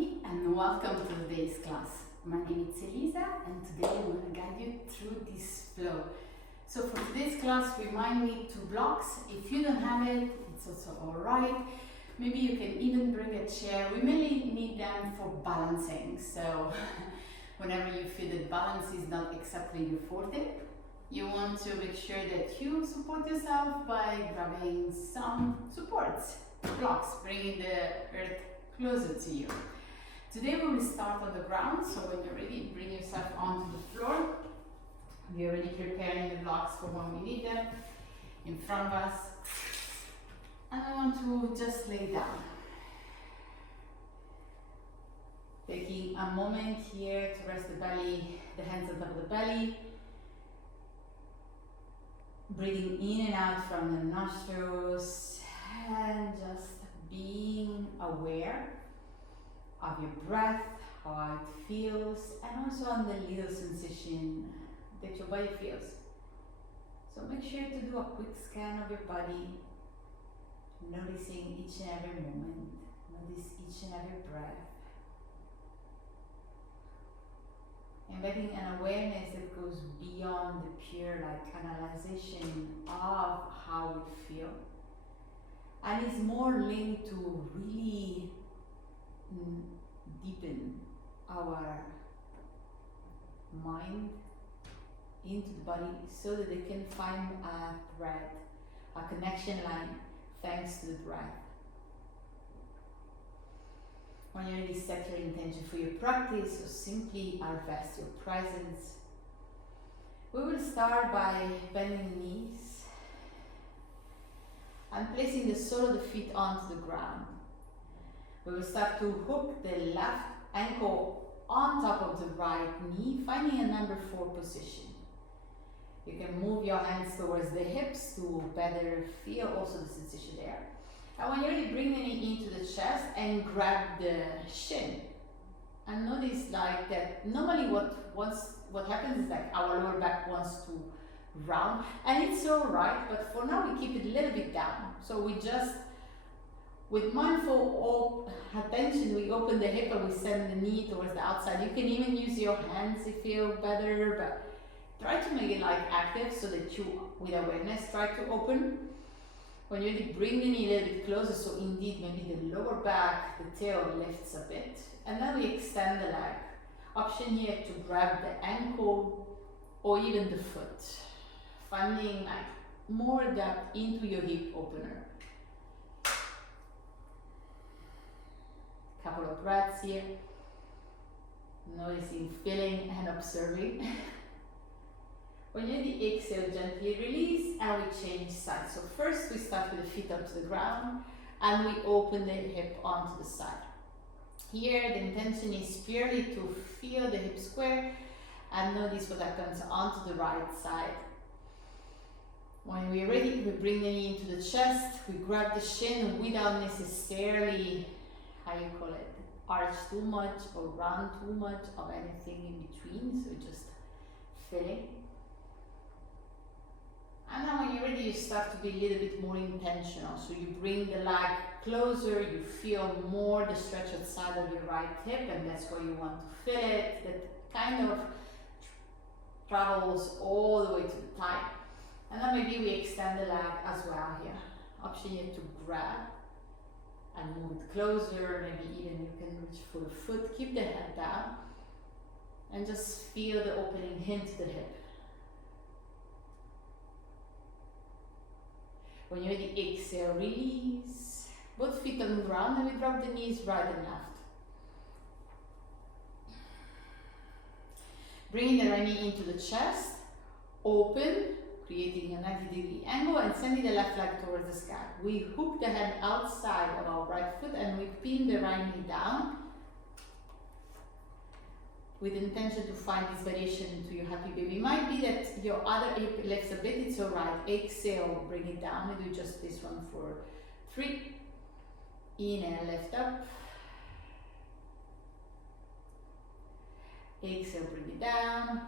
everybody, and welcome to today's class. My name is Elisa, and today I'm going to guide you through this flow. So for today's class, we might need 2 blocks. If you don't have it, it's also alright. Maybe you can even bring a chair. We mainly need them for balancing. So whenever you feel that balance is not exactly your forte, you want to make sure that you support yourself by grabbing some supports, blocks, bringing the earth closer to you. Today we will start on the ground, so when you're ready, bring yourself onto the floor. We're already preparing the blocks for when we need them in front of us. And I want to just lay down. Taking a moment here to rest the belly, the hands on top of the belly. Breathing in and out from the nostrils and just being aware of your breath, how it feels, and also on the little sensation that your body feels. So make sure to do a quick scan of your body, noticing each and every moment, notice each and every breath. Embedding an awareness that goes beyond the pure analyzation of how we feel, and is more linked to really deepen our mind into the body so that they can find a thread, a connection line, thanks to the breath. When you already set your intention for your practice, or simply harvest your presence, we will start by bending the knees and placing the sole of the feet onto the ground. We will start to hook the left ankle on top of the right knee, finding a number 4 position. You can move your hands towards the hips to better feel also the sensation there. And when you're ready, bring the knee into the chest and grab the shin. And notice that normally what happens is our lower back wants to round, and it's alright, but for now we keep it a little bit down. So we just, with mindful attention, we open the hip and we send the knee towards the outside. You can even use your hands if you feel better, but try to make it active so that you, with awareness, try to open. When you really bring the knee a little bit closer, so indeed maybe the lower back, the tail lifts a bit, and then we extend the leg. Option here to grab the ankle or even the foot, finding more depth into your hip opener. Couple of breaths here, noticing, feeling, and observing. When you exhale, gently release and we change sides. So first we start with the feet up to the ground and we open the hip onto the side. Here the intention is purely to feel the hip square and notice what happens onto the right side. When we're ready, we bring the knee into the chest, we grab the shin without necessarily, arch too much or round too much of anything in between, so just feeling. And now when you're ready, you start to be a little bit more intentional. So you bring the leg closer, you feel more the stretch outside of your right hip, and that's where you want to feel it. That kind of travels all the way to the thigh. And then maybe we extend the leg as well here. Option here to grab and move it closer. Maybe even you can reach for the foot. Keep the head down and just feel the opening into the hip. When you're ready, exhale, release. Both feet on the ground and we drop the knees right and left. Bringing the right knee into the chest, open, creating a 90-degree angle and sending the left leg towards the sky. We hook the head outside of our right foot and we pin the right knee down with intention to find this variation into your happy baby. It might be that your other hip lifts a bit, it's alright. Exhale, bring it down. We do just this one for 3. Inhale, lift up. Exhale, bring it down.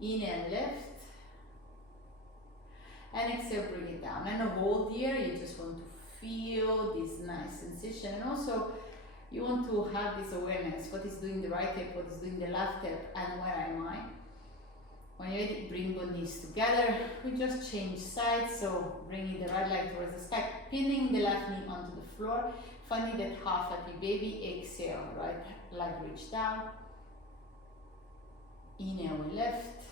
Inhale, lift. And exhale, bring it down. And hold here, you just want to feel this nice sensation. And also you want to have this awareness, what is doing the right hip, what is doing the left hip, and where am I? When you're ready, bring both knees together. We just change sides, so bringing the right leg towards the sky, pinning the left knee onto the floor, finding that half happy baby. Exhale, right leg reach down. Inhale, we lift.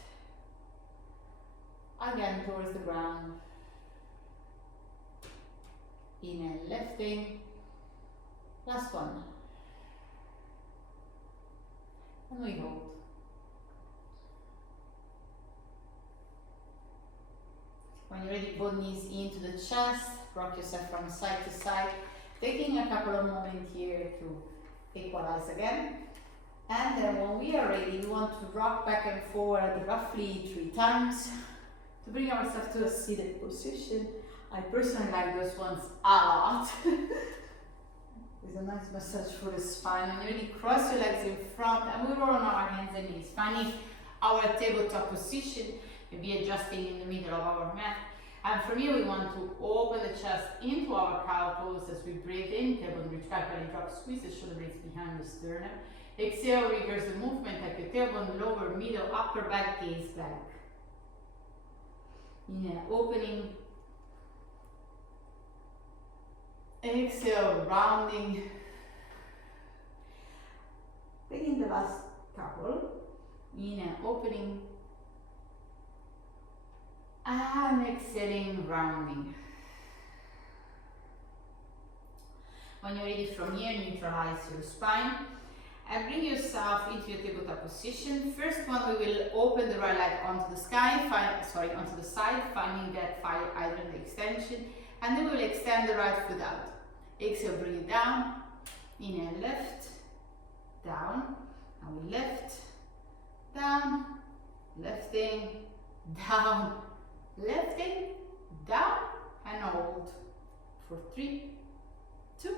Again towards the ground. Inhale, lifting. Last one. And we hold. When you're ready, both knees into the chest. Rock yourself from side to side. Taking a couple of moments here to equalize again. And then when we are ready, we want to rock back and forward roughly 3 times to bring ourselves to a seated position. I personally like those ones a lot. There's a nice massage for the spine. When you're ready, cross your legs in front and we roll on our hands and knees. Finding our tabletop position, maybe adjusting in the middle of our mat. And from here, we want to open the chest into our cow pose as we breathe in. Tailbone reach back, belly drop, squeeze the shoulder blades behind the sternum. Exhale, reverse the movement, take your tailbone, lower, middle, upper back, gaze back. Inhale, opening. Exhale, rounding. Taking the last couple. Inhale, opening. And exhaling, rounding. When you're ready from here, neutralize your spine. And bring yourself into your tabletop position. First one, we will open the right leg onto the sky, onto the side, finding that fire hydrant extension. And then we will extend the right foot out. Exhale, bring it down. Inhale, lift, down. And we lift, down, lifting, down, lifting, down, and hold. For 3, 2,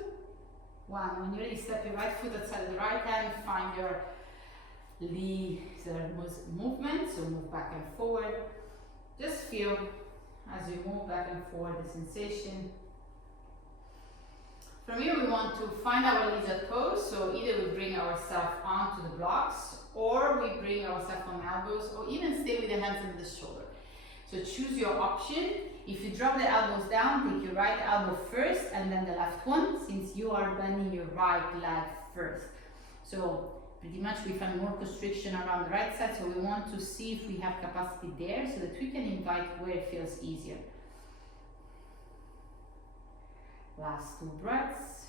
1. When you're ready, step your right foot outside the right hand, find your movement, so move back and forward. Just feel as you move back and forward the sensation. From here, we want to find our lizard pose, so either we bring ourselves onto the blocks, or we bring ourselves on elbows, or even stay with the hands under the shoulder. So choose your option. If you drop the elbows down, take your right elbow first and then the left one, since you are bending your right leg first. So pretty much we find more constriction around the right side, so we want to see if we have capacity there so that we can invite where it feels easier. Last 2 breaths.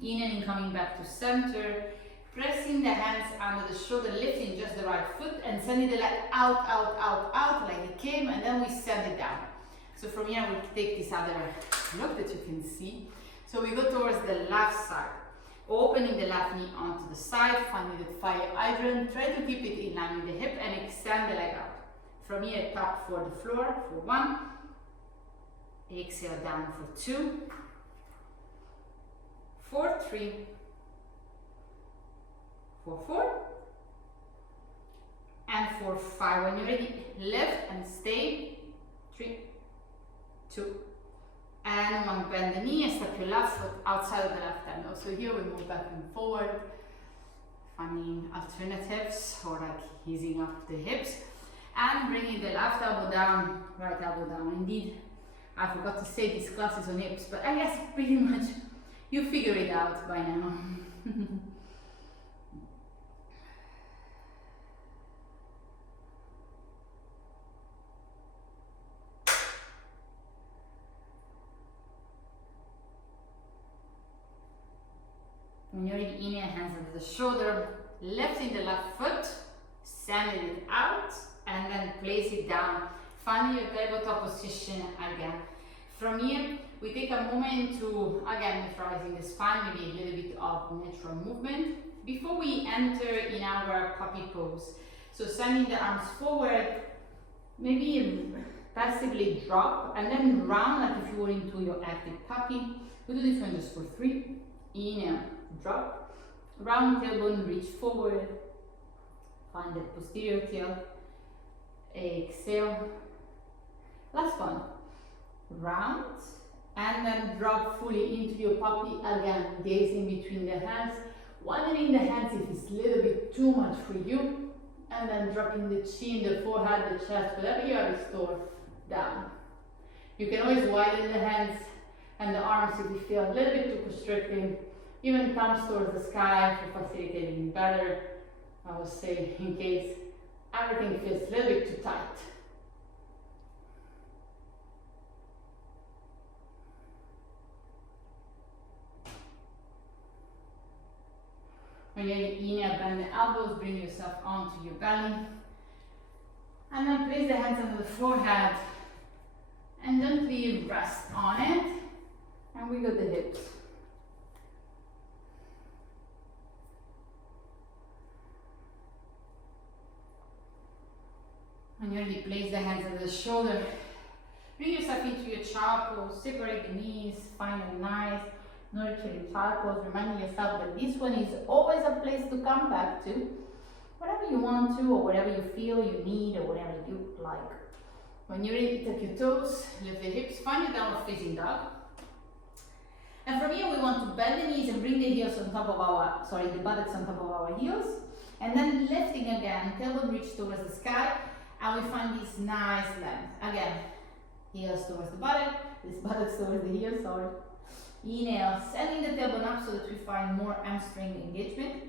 Inhaling, coming back to center. Pressing the hands under the shoulder, lifting just the right foot and sending the leg out, out, out, out like it came, and then we send it down. So from here we'll take this other look that you can see. So we go towards the left side, opening the left knee onto the side, finding the fire hydrant, try to keep it in line with the hip and extend the leg out. From here, tap for the floor for 1, exhale down for 2, for 3, for 4, and for 5. When you're ready, lift and stay. 3, 2, and 1. Bend the knee and step your left foot outside of the left hand. So here we move back and forward, finding alternatives or like easing up the hips, and bringing the left elbow down, right elbow down. Indeed, I forgot to say this class is on hips, but I guess pretty much you figure it out by now. When you're ready, inhale, hands under the shoulder, lifting the left foot, sending it out, and then place it down. Finding your tabletop position again. From here, we take a moment to, again, neutralizing the spine, maybe a little bit of natural movement, before we enter in our puppy pose. So sending the arms forward, maybe passively drop, and then round like if you were into your active puppy. We do this one just for 3. Inhale, drop, round tailbone, reach forward, find the posterior tail. Exhale. Last one. Round. And then drop fully into your puppy. Again, gazing between the hands. Widening the hands if it's a little bit too much for you. And then dropping the chin, the forehead, the chest, whatever you are restored, down. You can always widen the hands and the arms if you feel a little bit too constricting. Even thumbs towards the sky for facilitating better. I would say in case everything feels a little bit too tight. When you inhale, bend the elbows, bring yourself onto your belly. And then place the hands under the forehead and gently rest on it. And wiggle the hips. When you're ready, place the hands under the shoulder. Bring yourself into your child pose. Separate the knees. Find a nice, nurturing child pose. Reminding yourself that this one is always a place to come back to. Whatever you want to, or whatever you feel you need, or whatever you like. When you're ready, tuck your toes, lift the hips, find your downward facing dog. And from here, we want to bend the knees and bring the heels on top of our, the buttocks on top of our heels. And then lifting again, tailbone reach towards the sky. And we find this nice length. Again, heels towards the buttock, this buttocks towards the heels, Inhale, sending the tailbone up so that we find more hamstring engagement.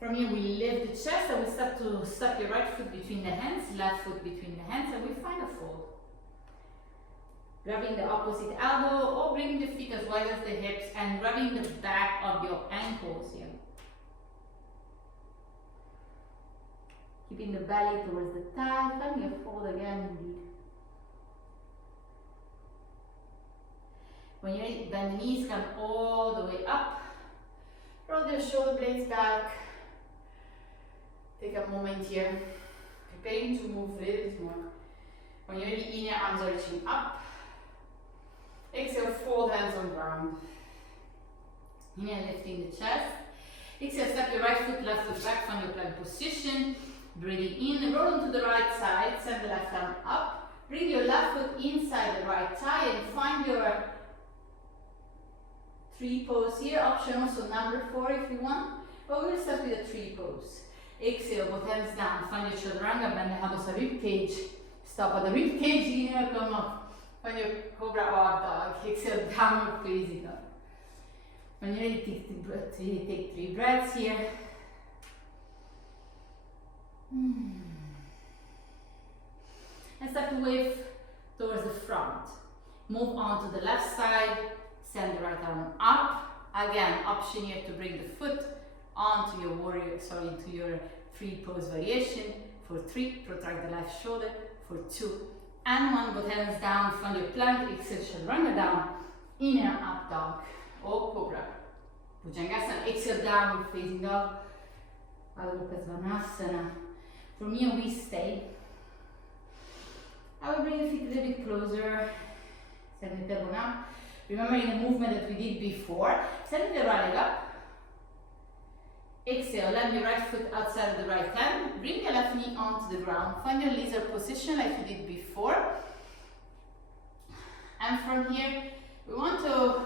From here, we lift the chest and we start to stuck your right foot between the hands, left foot between the hands, and we find a fold. Grabbing the opposite elbow or bringing the feet as wide as the hips and grabbing the back of your ankles here. Keeping the belly towards the thigh, finding a fold again indeed. When you're ready, bend the knees, come all the way up. Roll the shoulder blades back. Take a moment here, preparing to move a little bit more. When you're ready, inhale, arms are reaching up. Exhale, fold hands on ground. Inhale, lifting the chest. Exhale, step your right foot, left foot back, find your plank position. Breathing in, roll onto the right side, send the left arm up. Bring your left foot inside the right thigh and find your tree pose here. Option also number 4 if you want. But we'll start with a tree pose. Exhale, both hands down, find your chaturanga, bend the elbows to rib cage. Stop at the rib cage, inhale, come up. Find your cobra or dog. Exhale, downward facing dog. When you're ready, take 3 breaths here. And start to wave towards the front. Move on to the left side, send the right arm up. Again, option here to bring the foot onto your into your free pose variation. For 3, protract the left shoulder. For 2 and 1, both hands down, find your plank, exhale, chaturanga down. Inhale, up dog or cobra. Bhujangasana, exhale, downward facing dog. Adho Svanasana. From here we stay. I will bring the feet a little bit closer. Send the tailbone up. Remembering the movement that we did before. Send the right leg up. Exhale, land your right foot outside of the right hand. Bring your left knee onto the ground. Find your lizard position like you did before. And from here, we want to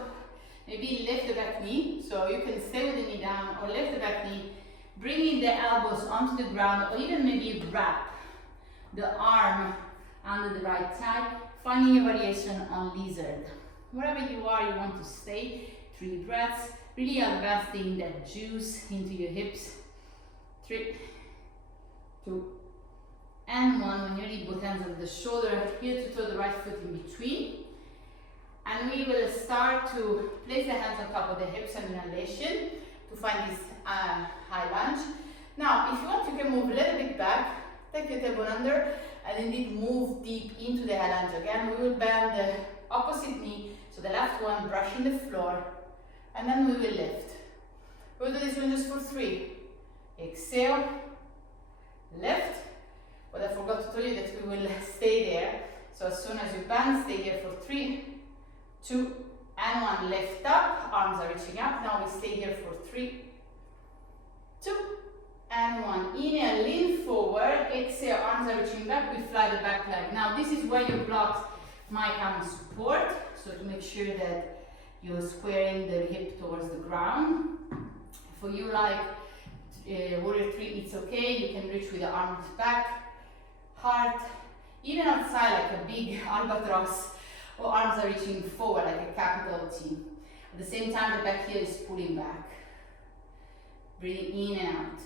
maybe lift the back knee. So you can stay with the knee down or lift the back knee. Bringing the elbows onto the ground or even maybe wrap the arm under the right thigh. Finding a variation on lizard. Wherever you are, you want to stay. 3 breaths. Really investing that juice into your hips. 3, 2, and 1. When you're ready, both hands on the shoulder. Here to throw the right foot in between. And we will start to place the hands on top of the hips on inhalation to find this high lunge. Now, if you want, you can move a little bit back. Take your tailbone under and indeed move deep into the high lunge again. We will bend the opposite knee, so the left one brushing the floor. And then we will lift. We'll do this one just for 3. Exhale, lift. But I forgot to tell you that we will stay there. So as soon as you bend, stay here for 3, 2, and 1. Lift up, arms are reaching up. Now we stay here for 3, 2, And one. Inhale, lean forward. Exhale, arms are reaching back. We fly the back leg. Now this is where your blocks might come in support. So to make sure that you're squaring the hip towards the ground. For you, like warrior 3, it's okay. You can reach with the arms back, heart, even outside like a big albatross, or arms are reaching forward like a capital T. At the same time, the back heel is pulling back. Breathing in and out.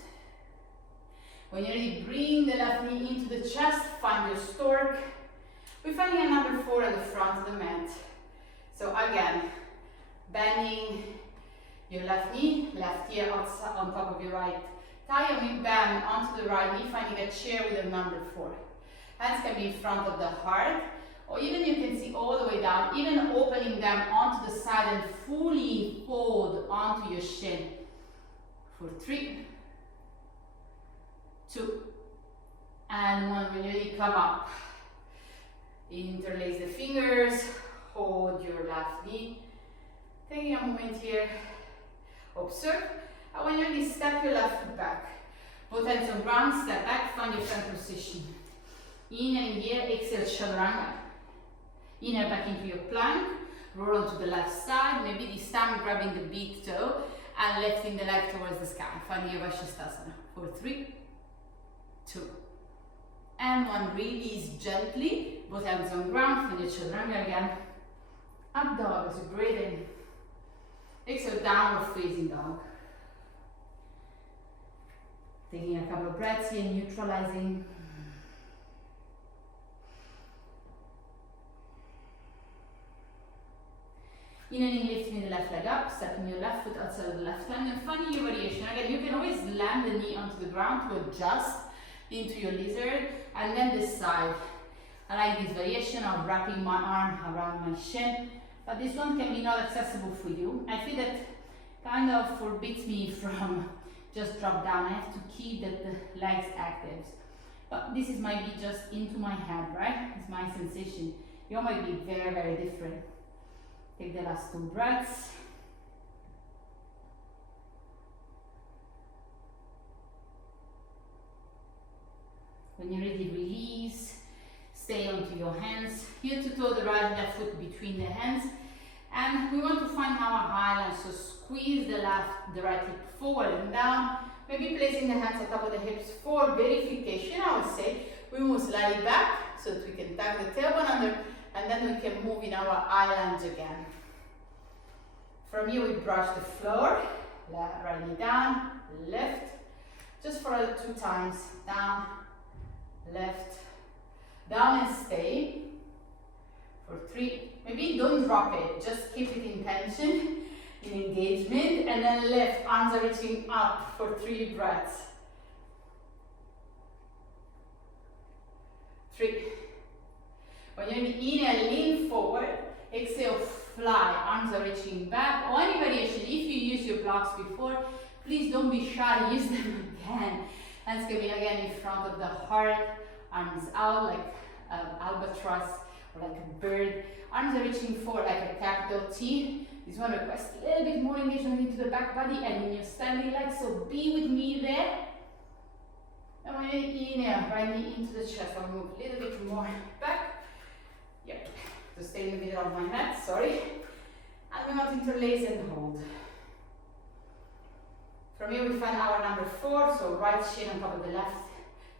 When you're ready, bring the left knee into the chest, find your stork. We're finding a number 4 at the front of the mat. So again, bending your left knee, left ear outside, on top of your right thigh, and we bend onto the right knee, finding a chair with a number 4. Hands can be in front of the heart, or even you can see all the way down, even opening them onto the side and fully fold onto your shin. For 3, 2, and 1. When you really come up, interlace the fingers, hold your left knee, taking a moment here, observe, and when you really step your left foot back, both hands on ground, step back, find your front position. Inhale here, exhale, chaturanga. Inhale back into your plank, roll onto the left side, maybe this time grabbing the big toe and lifting the leg towards the sky, finding your Vashisthasana. For 3, 2, and 1. Release gently, both hands on ground, find your chaturanga again. Up dog as you breathe in. Exhale, downward facing dog. Taking a couple of breaths here, neutralizing. Inhaling, lifting the left leg up, stepping your left foot outside of the left hand, and finding your variation. Again, you can always land the knee onto the ground to adjust into your lizard, and then this side. I like this variation of wrapping my arm around my shin, but this one can be not accessible for you. I feel that kind of forbids me from just drop down. I have to keep the legs active. But this is might be just into my head, right? It's my sensation. You might be very, very different. Take the last 2 breaths. When you're ready, release. Stay onto your hands. Heel to toe, the right and left foot between the hands. And we want to find our highline. So squeeze the right hip forward and down. Maybe placing the hands on top of the hips for verification, I would say. We move slightly back so that we can tuck the tailbone under, and then we can move in our islands again. From here we brush the floor, right knee down, lift, just for 2 times, down, lift, down and stay, for 3, maybe don't drop it, just keep it in tension, in engagement, and then lift, arms are reaching up for 3 breaths. 3. When you're inhale, lean forward, exhale, fly, arms are reaching back, or any variation. If you use your blocks before, please don't be shy, use them again. Hands can be again in front of the heart, arms out like an albatross or like a bird. Arms are reaching forward like a capital T. This one requests a little bit more engagement into the back body and in your standing legs, so be with me there. And when you inhale, right knee into the chest, I'll move a little bit more back. Yep, to stay in the middle of my mat, sorry. And we want to interlace and hold. From here we find our number 4, so right shin on top of the left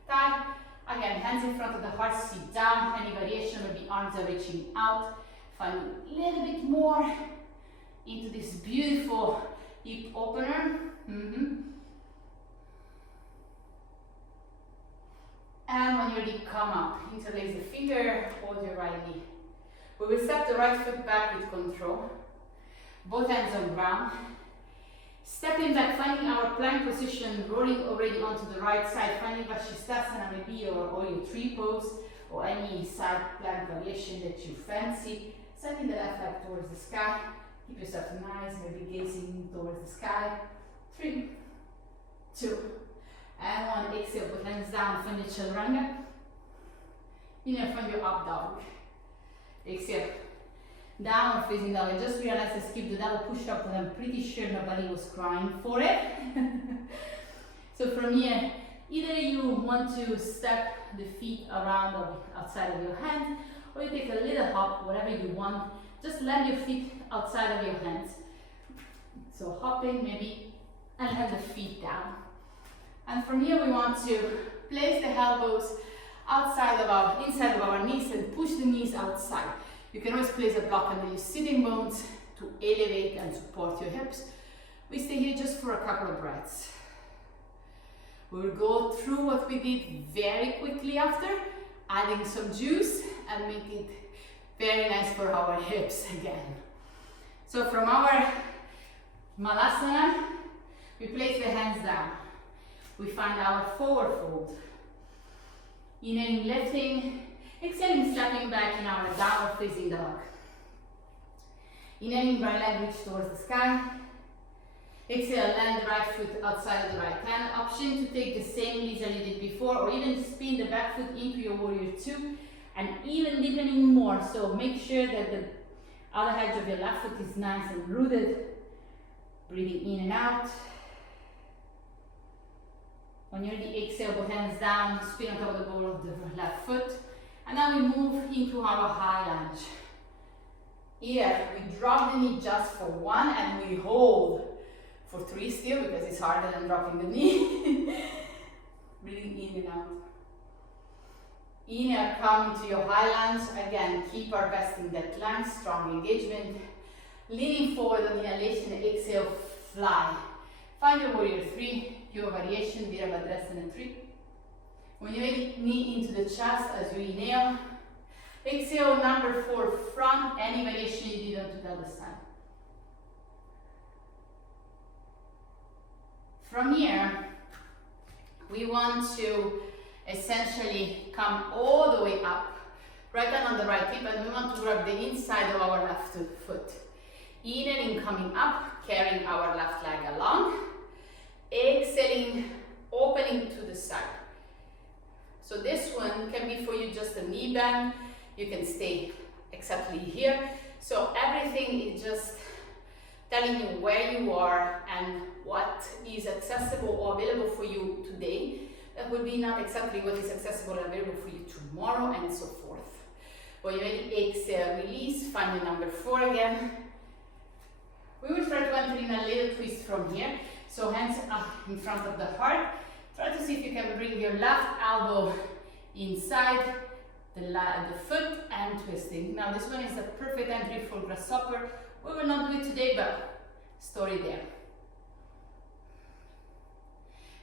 thigh. Again, hands in front of the heart, sit down. Any variation, maybe arms are reaching out. Find a little bit more into this beautiful hip opener. And when you're ready, come up. Interlace the finger, hold your right knee. We will step the right foot back with control. Both hands on ground. Stepping back, finding our plank position, rolling already onto the right side, finding Vashisthasana maybe, or your tree pose, or any side plank variation that you fancy. Sending the left leg towards the sky. Keep yourself nice, maybe gazing towards the sky. 3, 2, and 1. Exhale, put hands down, find your chaturanga. Inhale, find your up dog. Exhale. Downward facing dog. I just realized I skipped the double push up, but I'm pretty sure nobody was crying for it. So from here, either you want to step the feet around or outside of your hands, or you take a little hop, whatever you want. Just land your feet outside of your hands. So hopping maybe, and have the feet down. And from here we want to place the elbows inside of our knees and push the knees outside. You can always place a block under your sitting bones to elevate and support your hips. We stay here just for a couple of breaths. We will go through what we did very quickly after, adding some juice and make it very nice for our hips again. So from our Malasana, we place the hands down. We find our forward fold. Inhaling, lifting, exhaling, stepping back in our downward facing dog. Inhaling, right leg reach towards the sky. Exhale, land the right foot outside of the right hand. Option to take the same lizard you did before, or even spin the back foot into your warrior two, and even deepening more. So make sure that the outer edge of your left foot is nice and rooted. Breathing in and out. When you're ready, exhale, both hands down, spin on top of the ball of the left foot. And now we move into our high lunge. Here, we drop the knee just for one, and we hold for 3 still, because it's harder than dropping the knee. Breathing in and out. Inhale, come into your high lunge. Again, keep our best in that lunge, strong engagement. Leaning forward on inhalation, exhale, fly. Find your warrior 3, your variation, Virabhadrasana 3. When you're ready, knee into the chest as you inhale. Exhale, number 4, front, any variation you did onto the other side. From here, we want to essentially come all the way up, right hand on the right hip, and we want to grab the inside of our left foot. Inhaling, coming up, carrying our left leg along. Exhaling, opening to the side. So this one can be for you just a knee bend. You can stay exactly here. So everything is just telling you where you are and what is accessible or available for you today. That will be not exactly what is accessible and available for you tomorrow, and so forth. When you're ready, exhale, release, find the number 4 again. We will try to enter in a little twist from here. So hands up in front of the heart. Try to see if you can bring your left elbow inside the foot and twisting. Now this one is a perfect entry for grasshopper. We will not do it today, but story there.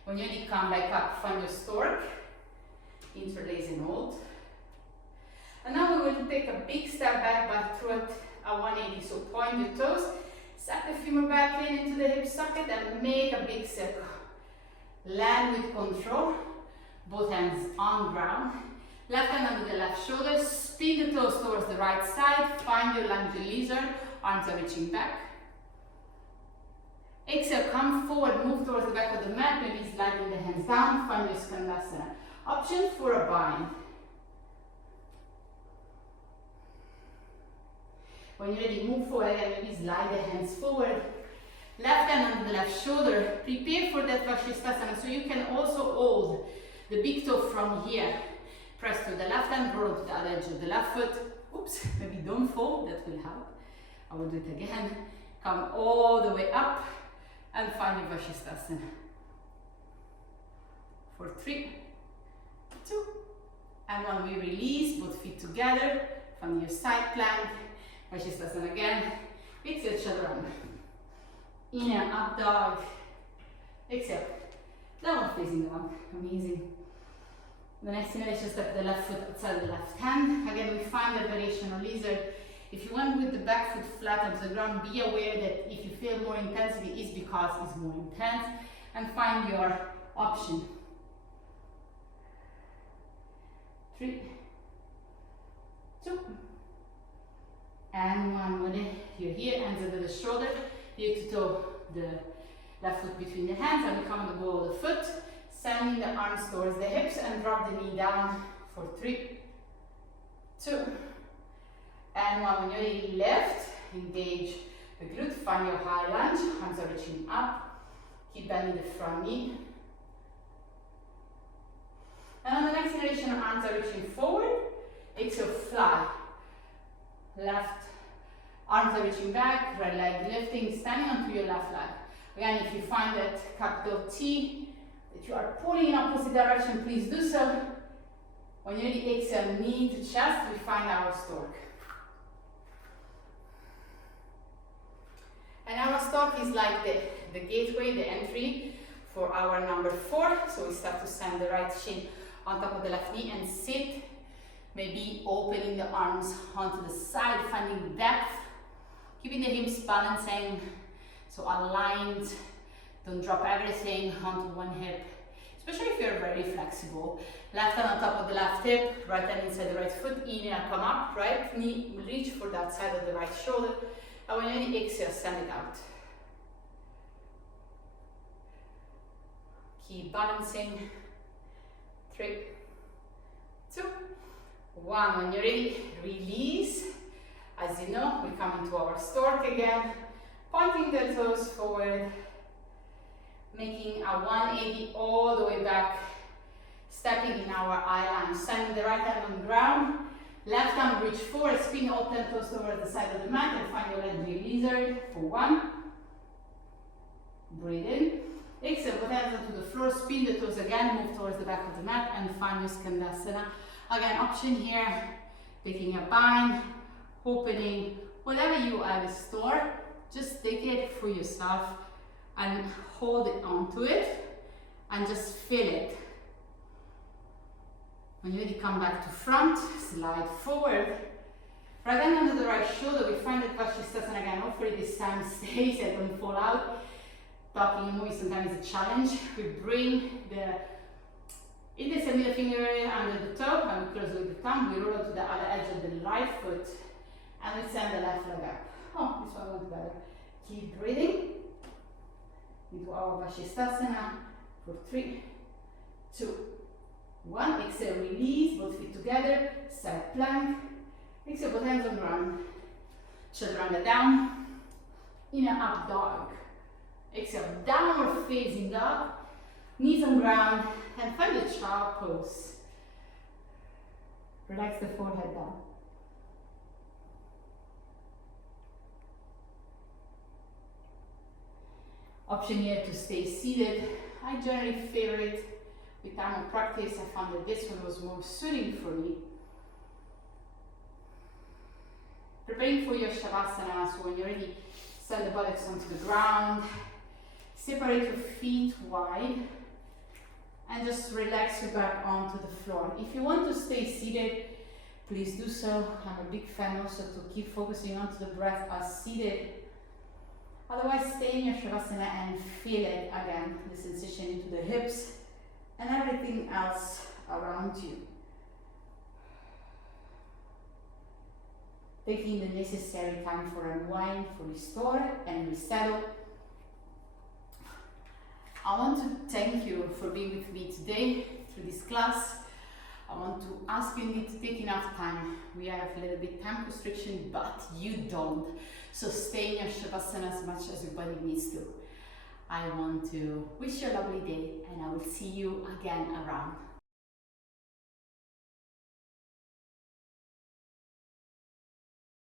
When you're ready, come back up, find your stork, interlace and hold. And now we will take a big step back, but through a 180. So point your toes, suck the femur back in into the hip socket and make a big circle. Land with control, both hands on ground. Left hand under the left shoulder, spin the toes towards the right side, find your lunge lizard, arms are reaching back. Exhale, come forward, move towards the back of the mat, maybe sliding the hands down, find your Skandasana. Option for a bind. When you're ready, move forward and maybe slide the hands forward. Left hand on the left shoulder, prepare for that Vashisthasana, so you can also hold the big toe from here. Press to the left hand, roll to the other edge of the left foot. Oops, maybe don't fall, that will help. I will do it again. Come all the way up and find your Vashisthasana. For 3, 2, and 1, we release, both feet together, find your side plank, Vashisthasana again. Exhale, chaturanga. Inhale, up dog. Exhale, downward facing dog. Amazing. The next inhalation, step the left foot outside the left hand. Again, we find that variation of lizard. If you want with the back foot flat onto the ground, be aware that if you feel more intensity, it's because it's more intense. And find your option. 3, 2, and 1. When you're here, hands under the shoulder, you to toe the left foot between the hands, and we come on the ball of the foot, sending the arms towards the hips and drop the knee down for 3, 2, and 1. When you're ready, lift, engage the glute, find your high lunge, arms are reaching up, keep bending the front knee, And on the next inhalation, arms are reaching forward. Exhale, fly. Left arms are reaching back, right leg lifting, standing onto your left leg. Again, if you find that capital T, that you are pulling in opposite direction, please do so. When you really exhale, knee to chest, we find our stork. And our stork is like the gateway, the entry for our number 4. So we start to send the right shin on top of the left knee and sit. Maybe opening the arms onto the side, finding depth. Keeping the hips balancing, so aligned. Don't drop everything onto one hip, especially if you're very flexible. Left hand on top of the left hip, right hand inside the right foot. Inhale, come up, right knee, reach for that side of the right shoulder. And when you exhale, send it out. Keep balancing. 3, 2, 1. When you're ready, release. As you know, we come into our stork again, pointing the toes forward, making a 180 all the way back, stepping in our eye line, standing the right hand on the ground, left arm reach forward, spin all 10 toes towards the side of the mat, and find your energy lizard for 1. Breathe in. Exhale, put hands onto the floor, spin the toes again, move towards the back of the mat, and find your Skandasana. Again, option here, taking a bind, opening, whatever you have in store, just take it for yourself and hold it onto it and just feel it. When you're ready, come back to front, slide forward. Right hand under the right shoulder, we find that Vashisthasana again. Hopefully this time stays and don't fall out. Talking and moving sometimes is a challenge. We bring the index and middle finger under the toe and we close with the thumb. We roll to the other edge of the right foot. And we send the left leg up. Oh, this one went better. Keep breathing into our Vashisthasana for 3, 2, 1. Exhale, release, both feet together, side plank. Exhale, both hands on ground. Shoulder under down. Inhale, up dog. Exhale, downward facing dog. Knees on ground. And find the child pose. Relax the forehead down. Option here to stay seated. I generally favor it. With time of practice, I found that this one was more suiting for me. Preparing for your Shavasana, so when you're ready, send the buttocks onto the ground. Separate your feet wide. And just relax your back onto the floor. If you want to stay seated, please do so. I'm a big fan also to keep focusing onto the breath as seated. Otherwise, stay in your Shavasana and feel it again, the sensation into the hips and everything else around you. Taking the necessary time for unwind, for restore and resettle. I want to thank you for being with me today through this class. I want to ask you to take enough time. We have a little bit time constriction, but you don't. So stay in your Shavasana as much as your body needs to. I want to wish you a lovely day and I will see you again around.